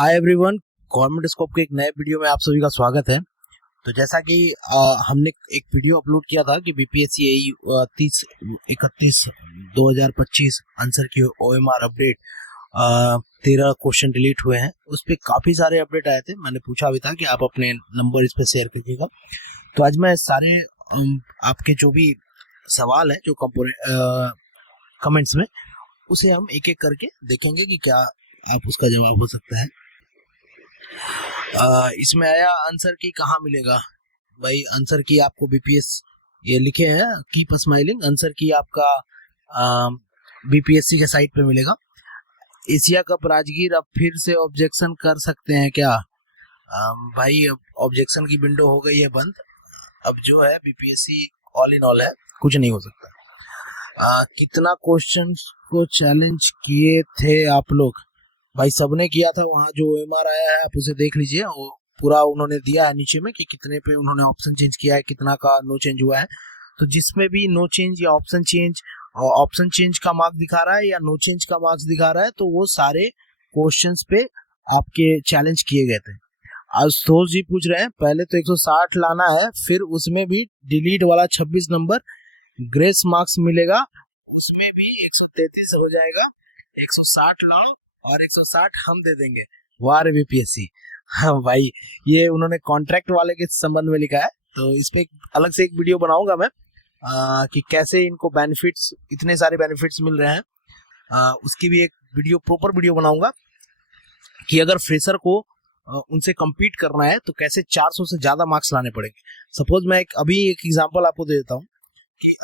Hi everyone, government scope के एक नए वीडियो में आप सभी का स्वागत है। तो जैसा कि हमने एक वीडियो अपलोड किया था कि बीपीएससी एई 30/31/2025 आंसर की ओएमआर अपडेट 13 क्वेश्चन डिलीट हुए हैं। उस पर काफ़ी सारे अपडेट आए थे। मैंने पूछा भी था कि आप अपने नंबर इस पर शेयर करिएगा। तो आज मैं सारे आपके जो भी सवाल है जो कमेंट्स में, उसे हम एक एक करके देखेंगे कि क्या आप उसका जवाब हो सकता है। इसमें आया आंसर की कहाँ मिलेगा भाई। आंसर की आपको बीपीएस ये लिखे हैं, कीप स्माइलिंग। आंसर की आपका बीपीएससी के साइट पे मिलेगा। एशिया कप राजगीर अब फिर से ऑब्जेक्शन कर सकते हैं क्या? भाई अब ऑब्जेक्शन की विंडो हो गई है बंद। अब जो है बीपीएससी ऑल इन ऑल है, कुछ नहीं हो सकता। कितना क्वेश्चन को चैलेंज किए थे आप लोग? भाई सबने किया था। वहाँ जो ओएमआर आया है आप उसे देख लीजिए, वो पूरा उन्होंने दिया है नीचे में कि कितने पे उन्होंने ऑप्शन चेंज किया है, कितना का नो चेंज हुआ है। तो जिसमें भी नो चेंज या ऑप्शन चेंज का मार्क्स दिखा रहा है या नो चेंज का मार्क्स दिखा रहा है, तो वो सारे क्वेश्चंस पे आपके चैलेंज किए गए थे। आशुतोष जी पूछ रहे हैं पहले तो 160 लाना है, फिर उसमें भी डिलीट वाला 26 नंबर ग्रेस मार्क्स मिलेगा, उसमें भी 133 हो जाएगा। 160 लाओ और 160 हम दे देंगे। वाह रे बीपीएससी। हाँ भाई, ये उन्होंने कॉन्ट्रैक्ट वाले के संबंध में लिखा है। तो इस पे अलग से एक वीडियो बनाऊंगा मैं कि कैसे इनको बेनिफिट्स, इतने सारे बेनिफिट्स मिल रहे हैं। उसकी भी एक वीडियो, प्रॉपर वीडियो बनाऊंगा कि अगर फ्रेशर को उनसे compete करना है तो कैसे 400 से ज्यादा मार्क्स लाने पड़ेंगे। सपोज मैं अभी एक एग्जांपल आपको दे देता हूँ कि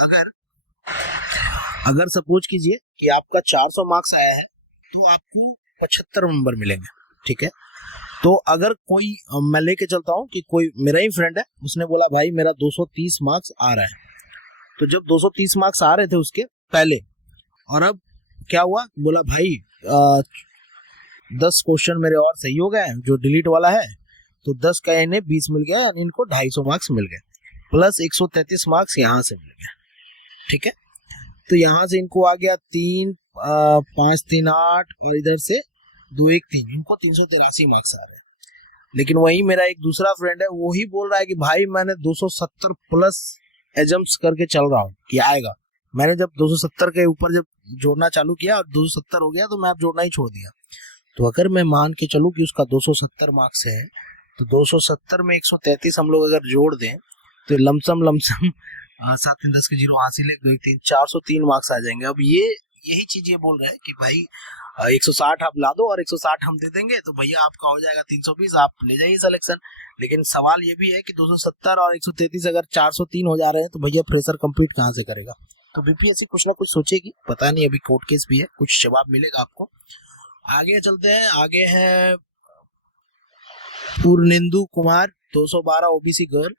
अगर सपोज कीजिए कि आपका 400 मार्क्स आया है तो आपको 75 नंबर मिलेंगे, ठीक है। तो अगर कोई, मैं लेके चलता हूँ कि कोई मेरा ही फ्रेंड है, उसने बोला भाई मेरा 230 मार्क्स आ रहा है। तो जब 230 मार्क्स आ रहे थे उसके पहले, और अब क्या हुआ, बोला भाई 10 क्वेश्चन मेरे और सही हो गए जो डिलीट वाला है, तो 10 का इन्हें 20 मिल गया, यानी इनको 250 मार्क्स मिल गए, प्लस 133 मार्क्स यहाँ से मिल गए, ठीक है। तो यहाँ से इनको आ गया 3 5 3 8 और इधर से 2 1 3, इनको 383 मार्क्स आ रहे हैं। लेकिन वही मेरा एक दूसरा फ्रेंड है, वो ही बोल रहा है कि भाई मैंने 270 प्लस एजम्स करके चल रहा हूँ कि आएगा। मैंने जब 270 के ऊपर जब जोड़ना चालू किया और 270 हो गया तो मैं अब जोड़ना ही छोड़ दिया। तो अगर मैं मान के चलूँ कि उसका 270 मार्क्स है, तो 270 में 133 हम लोग अगर जोड़ दें तो लमसम 7 3 10 के 0 हासिल है, 2 1 3 403 मार्क्स आ जाएंगे। अब यही चीज ये बोल रहे हैं कि भाई 160 आप ला दो और 160 हम दे देंगे, तो भैया आपका हो जाएगा 320, आप ले जाइए सिलेक्शन। लेकिन सवाल ये भी है कि 270 और 133 अगर 403 हो जा रहे हैं तो भैया फ्रेशर कंप्लीट कहाँ से करेगा? तो बीपीएससी कुछ ना कुछ सोचेगी, पता नहीं, अभी कोर्ट केस भी है, कुछ जवाब मिलेगा आपको। आगे चलते हैं। आगे है पूर्णेंदु कुमार, 212 ओबीसी गर्ल।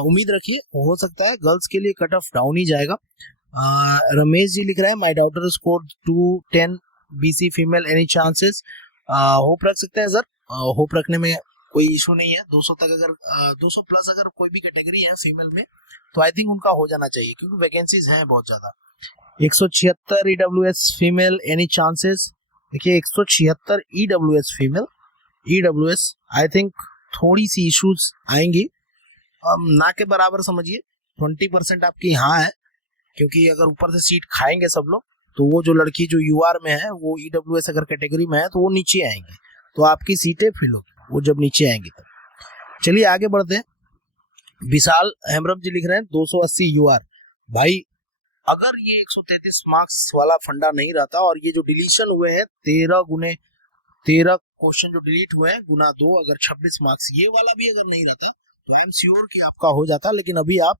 उम्मीद रखिए हो सकता है गर्ल्स के लिए कट ऑफ डाउन ही जाएगा। रमेश जी लिख रहे हैं my daughter score 210 BC female, any chances? Hope रख सकते हैं सर, होप रखने में कोई इशू नहीं है। 200 तक अगर 200 प्लस अगर कोई भी कैटेगरी है फीमेल में, तो आई थिंक उनका हो जाना चाहिए, क्योंकि वैकेंसीज हैं बहुत ज्यादा। 176 ईडब्ल्यूएस फीमेल, एनी चांसेस? देखिए 176 EWS female, EWS I think थोड़ी सी इश्यूज आएंगी, ना के बराबर समझिए। 20% आपकी यहाँ है, क्योंकि अगर ऊपर से सीट खाएंगे सब लोग, तो वो जो लड़की जो यूआर में है, वो ईडब्ल्यूएस अगर कैटेगरी में है तो वो नीचे आएंगे, तो आपकी सीटें फिल होगी वो जब नीचे आएंगी तब। चलिए आगे बढ़ते हैं। विशाल हेमब्रम जी लिख रहे हैं 280 यूआर। भाई अगर ये 133 मार्क्स वाला फंडा नहीं रहता और ये जो डिलीशन हुए हैं 13 क्वेश्चन जो डिलीट हुए हैं गुना 2, अगर 26 मार्क्स ये वाला भी अगर नहीं रहते तो आई एम श्योर कि आपका हो जाता। लेकिन अभी आप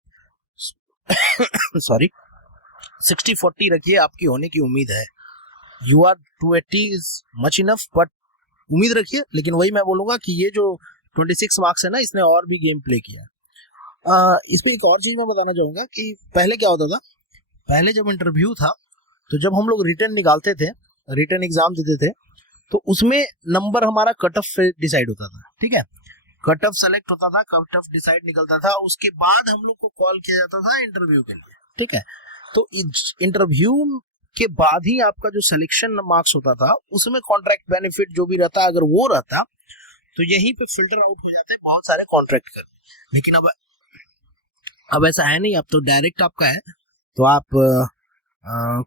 सॉरी 60-40 रखिए, आपकी होने की उम्मीद है। You are 280 is much enough, but उम्मीद रखिए। लेकिन वही मैं बोलूंगा कि ये जो 26 मार्क्स है ना, इसने और भी गेम प्ले किया। इसमें एक और चीज मैं बताना चाहूंगा कि पहले क्या होता था, पहले जब इंटरव्यू था तो जब हम लोग रिटर्न निकालते थे, रिटर्न एग्जाम देते थे, तो उसमें नंबर हमारा कट ऑफ डिसाइड होता था, ठीक है। कट ऑफ सेलेक्ट होता था, कट ऑफ डिसाइड निकलता था, उसके बाद हम लोग को कॉल किया जाता था इंटरव्यू के लिए, ठीक है। तो इंटरव्यू के बाद ही आपका जो सिलेक्शन मार्क्स होता था उसमें कॉन्ट्रैक्ट बेनिफिट जो भी रहता, अगर वो रहता तो यहीं पे फिल्टर आउट हो जाते बहुत सारे कॉन्ट्रैक्ट कर। लेकिन अब ऐसा है नहीं, अब तो डायरेक्ट आपका है, तो आप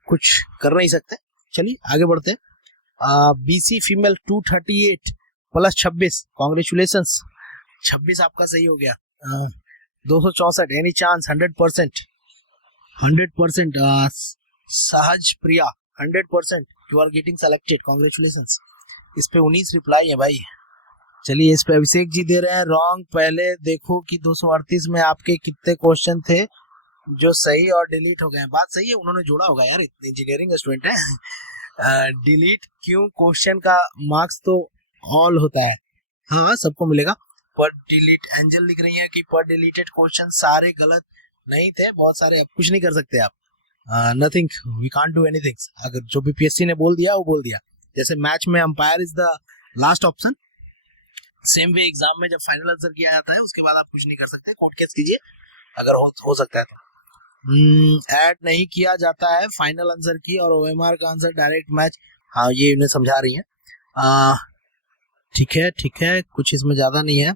कुछ कर नहीं सकते। चलिए आगे बढ़ते हैं। बीसी फीमेल 238 प्लस 26, कॉन्ग्रेचुलेशन, 26 आपका सही हो गया। 264 any chance 100%, 100%। Sahaj Priya 100%, you are getting selected, congratulation. इस पे 19 रिप्लाई है भाई। चलिए इस पे अभिषेक जी दे रहे हैं रॉन्ग। पहले देखो कि 238 में आपके कितने क्वेश्चन थे जो सही और डिलीट हो गए। बात सही है, उन्होंने जोड़ा होगा यार, इतने इंजीनियरिंग स्टूडेंट है। डिलीट क्यों, क्वेश्चन का मार्क्स तो ऑल होता है, हाँ सबको मिलेगा। पर डिलीट, एंजल लिख रही है कि पर डिलीटेड क्वेश्चन सारे गलत नहीं थे, बहुत सारे, अब कुछ नहीं कर सकते आप। Nothing, we can't do anything. अगर जो बीपीएससी ने बोल दिया वो बोल दिया। जैसे मैच में umpire is the last option, same way exam में जब फाइनल आंसर किया जाता है उसके बाद आप कुछ नहीं कर सकते, कोर्ट केस कीजिए अगर हो सकता है तो। ऐड नहीं किया जाता है फाइनल आंसर की और ओएमआर का आंसर डायरेक्ट मैच, हाँ ये इन्हें समझा रही है। ठीक है, कुछ इसमें ज्यादा नहीं है।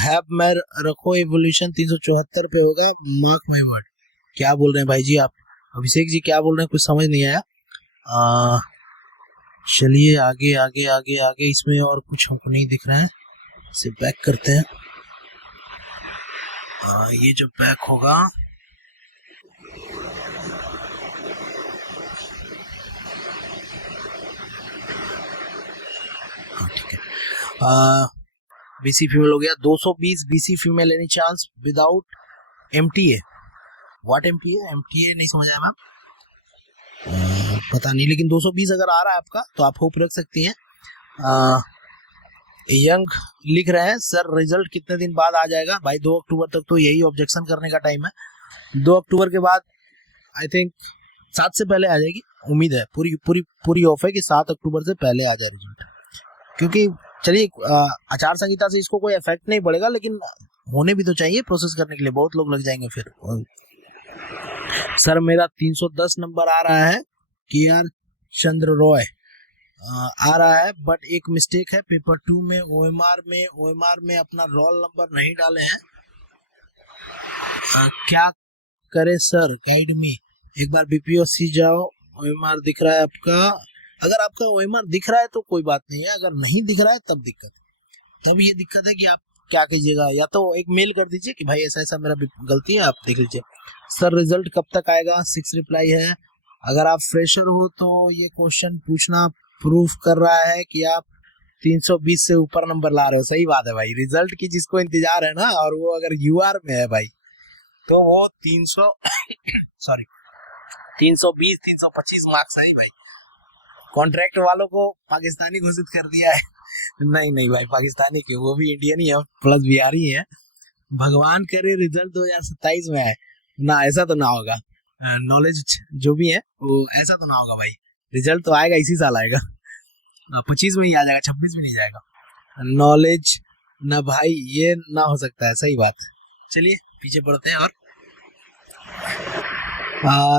हैव में रखो एवोल्यूशन 374 पे होगा, मार्क माय वर्ड। क्या बोल रहे हैं भाई जी आप, अभिषेक जी क्या बोल रहे हैं, कुछ समझ नहीं आया। चलिए आगे आगे आगे आगे, इसमें और कुछ हमको नहीं दिख रहा है, इसे बैक करते हैं। ये जो बैक होगा, हाँ ठीक है। बीसी फीमेल हो गया 220, BC female any chance without MTA. What MTA, MTA नहीं समझ आया मैम, पता नहीं, लेकिन 220 अगर आ रहा है आपका तो आप होप रख सकती हैं। यंग लिख रहे हैं सर रिजल्ट कितने दिन बाद आ जाएगा। भाई 2 अक्टूबर तक तो यही ऑब्जेक्शन करने का टाइम है, 2 अक्टूबर के बाद आई थिंक 7 से पहले आ जाएगी, उम्मीद है, पूरी ऑफ है कि 7 अक्टूबर से पहले आ जाए रिजल्ट। क्योंकि चलिए आचार संहिता से इसको कोई इफेक्ट नहीं पड़ेगा, लेकिन होने भी तो चाहिए प्रोसेस करने के लिए, बहुत लोग लग जाएंगे फिर। सर मेरा 310 नंबर आ रहा है, KR चंद्र रॉय आ रहा है, बट एक मिस्टेक है, पेपर 2 में ओएमआर में अपना रोल नंबर नहीं डाले हैं, क्या करे सर, गाइड मी। एक बार बीपीएससी जाओ, ओएमआर दिख रहा है आपका, अगर आपका ओएमआर दिख रहा है तो कोई बात नहीं है, अगर नहीं दिख रहा है तब ये दिक्कत है कि आप क्या कीजिएगा, या तो एक मेल कर दीजिए कि भाई ऐसा ऐसा मेरा गलती है, आप देख लीजिए। सर रिजल्ट कब तक आएगा, 6 रिप्लाई है। अगर आप फ्रेशर हो तो ये क्वेश्चन पूछना प्रूफ कर रहा है कि आप 320 से ऊपर नंबर ला रहे हो। सही बात है भाई, रिजल्ट की जिसको इंतजार है ना, और वो अगर यूआर में है भाई, तो वो 320 325 मार्क्स है भाई। कॉन्ट्रैक्ट वालों को पाकिस्तानी घोषित कर दिया है। नहीं भाई, पाकिस्तानी क्यों, वो भी इंडियन ही है, प्लस बिहारी है। भगवान करे रिजल्ट 2027 में आए ना, ऐसा तो ना होगा, नॉलेज जो भी है वो ऐसा तो ना होगा भाई, रिजल्ट तो आएगा इसी साल आएगा, 25 में ही आ जाएगा, 26 में नहीं जाएगा। नॉलेज ना भाई, ये ना हो सकता है, सही बात। चलिए पीछे पढ़ते हैं। और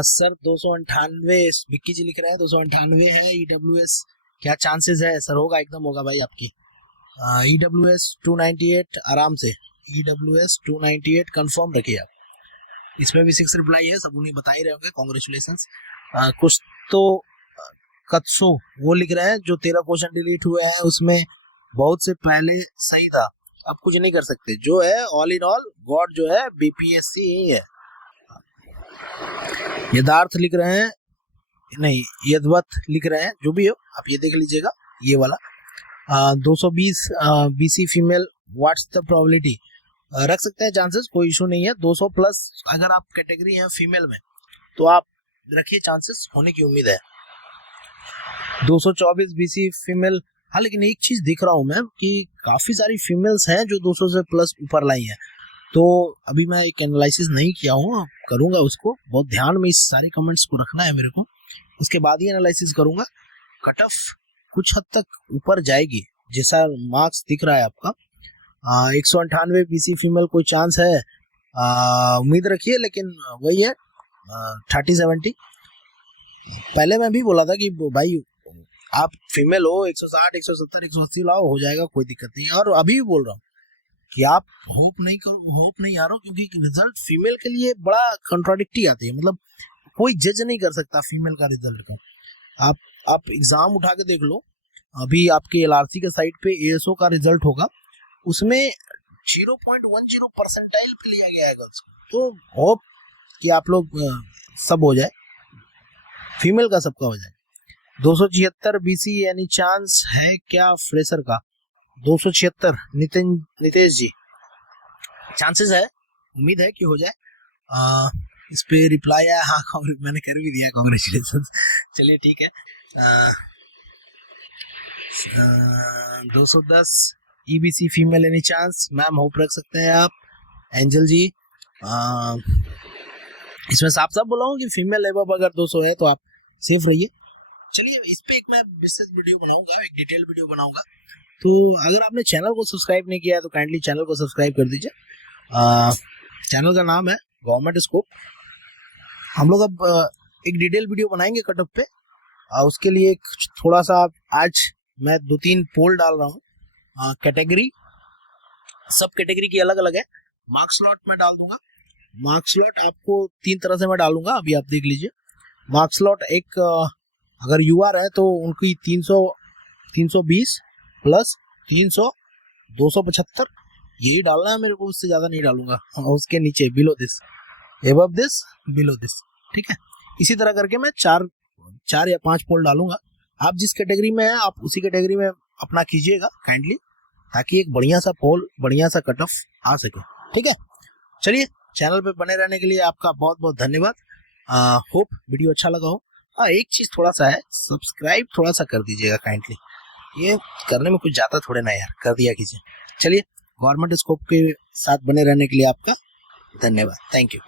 सर 298 विक्की जी लिख रहे हैं, 298 है ईडब्ल्यूएस, क्या चांसेस है सर? होगा, एकदम होगा भाई आपकी। ईडब्ल्यूएस 298 आराम से, ईडब्ल्यूएस 298 कंफर्म रखिए आप। इसमें भी 6 रिप्लाई है, सब उन्हें बता ही रहे होंगे, कॉन्ग्रेचुलेशंस। कुछ तो कत्सो वो लिख रहे हैं जो 13 क्वेश्चन डिलीट हुए हैं उसमें बहुत से पहले सही था, अब कुछ नहीं कर सकते, जो है ऑल इन ऑल गॉड जो है बीपीएससी ही है। यदार्थ लिख रहे हैं, नहीं यदवत लिख रहे हैं, जो भी हो आप ये देख लीजिएगा, ये वाला 220 BC female, what's the probability, रख सकते हैं चांसेस, कोई इशू नहीं है। 200 प्लस अगर आप कैटेगरी है फीमेल में तो आप रखिए, चांसेस होने की उम्मीद है। 224 बीसी फीमेल, हाँ लेकिन एक चीज दिख रहा हूँ मैं कि काफी सारी फीमेल्स हैं जो 200 से प्लस ऊपर लाई हैं, तो अभी मैं एक एनालिसिस नहीं किया हूँ, करूंगा उसको, बहुत ध्यान में इस सारे कमेंट्स को रखना है मेरे को, उसके बाद ही एनालिसिस करूंगा। कट ऑफ कुछ हद तक ऊपर जाएगी, जैसा मार्क्स दिख रहा है आपका। 198 बीसी फीमेल कोई चांस है, उम्मीद रखिए, लेकिन वही है 30-70। पहले मैं भी बोला था कि भाई आप फीमेल हो, 160 170 180 लाओ, हो जाएगा, कोई दिक्कत नहीं है। और अभी भी बोल रहा हूँ कि आप होप नहीं करो, होप नहीं आ रहा, क्योंकि रिजल्ट फीमेल के लिए बड़ा कंट्राडिक्टी आती है। मतलब कोई जज नहीं कर सकता फीमेल का रिजल्ट का। आप एग्जाम उठा के देख लो, अभी आपके एलआरसी के साइट पे एएसओ का रिजल्ट होगा, उसमें 0.10 परसेंटाइल पे लिया गया है गर्ल्स को। तो होप कि आप लोग सब हो जाए, फीमेल का सबका हो जाए। 276 बीसी यानी चांस है क्या फ्रेशर का? 276 नितेश जी, चांसेस है, उम्मीद है कि हो जाए। इस पे रिप्लाई आया, हाँ मैंने कर भी दिया, कांग्रेचुलेशन। चलिए ठीक है। 210 EBC female any chance? Ma'am hope रख सकते हैं आप। एंजल जी, इसमें साफ साफ बोला हूँ कि फीमेल एबव अगर 200 है तो आप सेफ रहिए। चलिए इस पे एक मैं विशेष वीडियो बनाऊंगा, एक डिटेल वीडियो बनाऊंगा। तो अगर आपने चैनल को सब्सक्राइब नहीं किया है तो काइंडली चैनल को सब्सक्राइब कर दीजिए। चैनल का नाम है गवर्नमेंट स्कोप। हम लोग अब एक डिटेल वीडियो बनाएंगे कट ऑफ पे। उसके लिए एक थोड़ा सा आज मैं 2-3 पोल डाल रहा हूँ। कैटेगरी, सब कैटेगरी की अलग अलग है। मार्क्स लॉट मैं डाल दूंगा। मार्क्स लॉट आपको 3 तरह से मैं डालूंगा, अभी आप देख लीजिए। मार्क्स लॉट एक, अगर यूआर है तो उनकी 320 प्लस 300 275 यही डालना है मेरे को, उससे ज्यादा नहीं डालूंगा। उसके नीचे below this, above this, below this, ठीक है। इसी तरह करके मैं 4 या 5 पोल डालूंगा। आप जिस कैटेगरी में है आप उसी कैटेगरी में अपना कीजिएगा काइंडली, ताकि एक बढ़िया सा पोल, बढ़िया सा कट ऑफ आ सके, ठीक है। चलिए, चैनल पे बने रहने के लिए आपका बहुत बहुत धन्यवाद। होप वीडियो अच्छा लगा हो। एक चीज थोड़ा सा है, सब्सक्राइब थोड़ा सा कर दीजिएगा काइंडली, ये करने में कुछ ज्यादा थोड़े ना यार, कर दिया कीजिए। चलिए, गवर्नमेंट स्कोप के साथ बने रहने के लिए आपका धन्यवाद। Thank you.